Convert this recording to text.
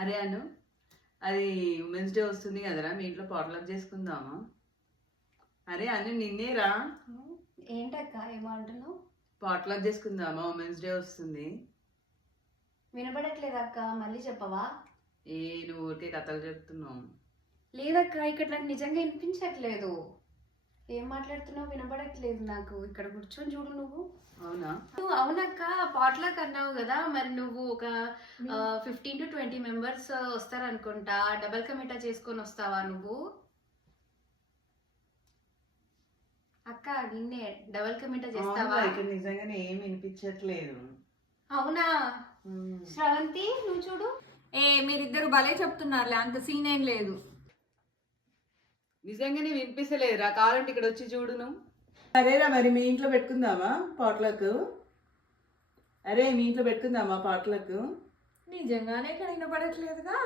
అరే అను, అది women's day వస్తుంది కదరా, మీ ఇంట్లో పాట్లక్ చేసుకుందామా? అరే అను, నిన్నేరా. ఏంటక్క ఏమంటున్నావు? పాట్లక్ చేసుకుందామా, ఉమెన్స్ డే వస్తుంది. వినపడట్లేదు అక్క, మళ్ళీ చెప్పవా? నువ్వు ఊరికే కథలు చెప్తున్నావు. లేదక్క, ఇక్కడ నాకు నిజంగా వినిపించట్లేదు. ఏం మాట్లాడుతున్నావు? వినపడట్లేదు నాకు. ఇక్కడ కూర్చొని చూడు నువ్వు. అవునా? అవునక్క, పాట్లక్ అన్నావు కదా, మరి నువ్వు ఒక 15 to 20 మెంబర్స్ వస్తారనుకుంటా. డబల్ కమిటా చేసుకొని వస్తావా నువ్వు? అక్క నిన్నే డబల్ కమిటా చేస్తావా? ఇక్కడ నిజంగానే ఏం వినిపించట్లేదు. అవునా? శ్రవంతి నువ్వు చూడు. మీరిద్దరు భలే చెప్తున్నారులే, అంత సీన్ ఏం లేదు. నిజంగానే వినిపిస్తలేదురా, కావాలంటే ఇక్కడ వచ్చి చూడు నువ్వు. అరేరా, మరి మీ ఇంట్లో పెట్టుకుందామా పాట్లక్? అరే, మీ ఇంట్లో పెట్టుకుందామా పాట్లక్? నిజంగానే ఇక్కడ వినపడట్లేదుగా.